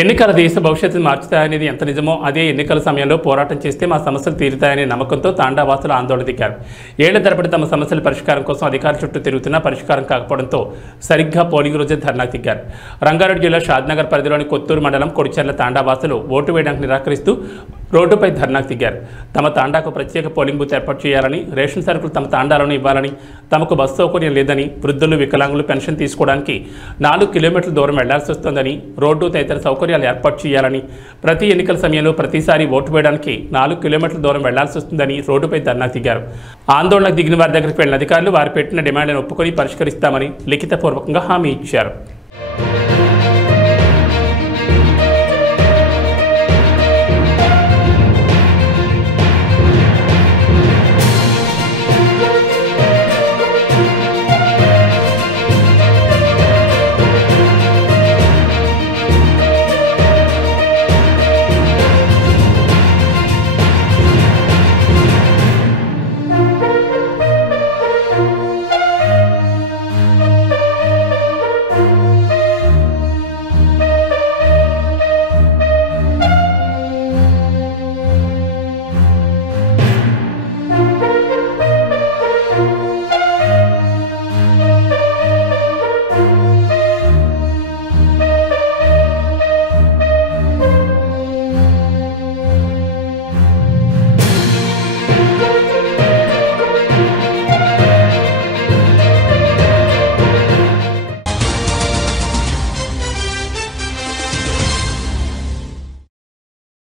ఎన్నికల దేశ భవిష్యత్తును మార్చుతాయనేది ఎంత నిజమో అదే ఎన్నికల సమయంలో పోరాటం చేస్తే మా సమస్యలు తీరుతాయనే నమ్మకంతో తాండావాసులు ఆందోళన దిగారు. ఏళ్ల తరబడి తమ సమస్యల పరిష్కారం కోసం అధికారుల చుట్టూ తిరుగుతున్నా పరిష్కారం కాకపోవడంతో సరిగ్గా పోలింగ్ రోజే ధర్నాకు దిగారు. రంగారెడ్డి జిల్లా షాద్నగర్ పరిధిలోని కొత్తూరు మండలం కొడిచెర్ల తాండావాసులు ఓటు వేయడానికి నిరాకరిస్తూ రోడ్డుపై ధర్నాకు దిగారు. తమ తాండాకు ప్రత్యేక పోలింగ్ బూత్ ఏర్పాటు చేయాలని, రేషన్ సరుకులు తమ తాండాలోనే ఇవ్వాలని, తమకు బస్సు సౌకర్యం లేదని, వృద్ధులు వికలాంగులు పెన్షన్ తీసుకోవడానికి 4 కిలోమీటర్ల దూరం వెళ్లాల్సి వస్తోందని, రోడ్డు తదితర సౌకర్యాలు ఏర్పాటు చేయాలని, ప్రతి ఎన్నికల సమయంలో ప్రతిసారి ఓటు వేయడానికి 4 కిలోమీటర్ల దూరం వెళ్లాల్సి వస్తుందని రోడ్డుపై ధర్నాకు దిగారు. ఆందోళనకు దిగిన వారి దగ్గరికి వెళ్లిన అధికారులు వారు పెట్టిన డిమాండ్లను ఒప్పుకొని పరిష్కరిస్తామని లిఖితపూర్వకంగా హామీ ఇచ్చారు.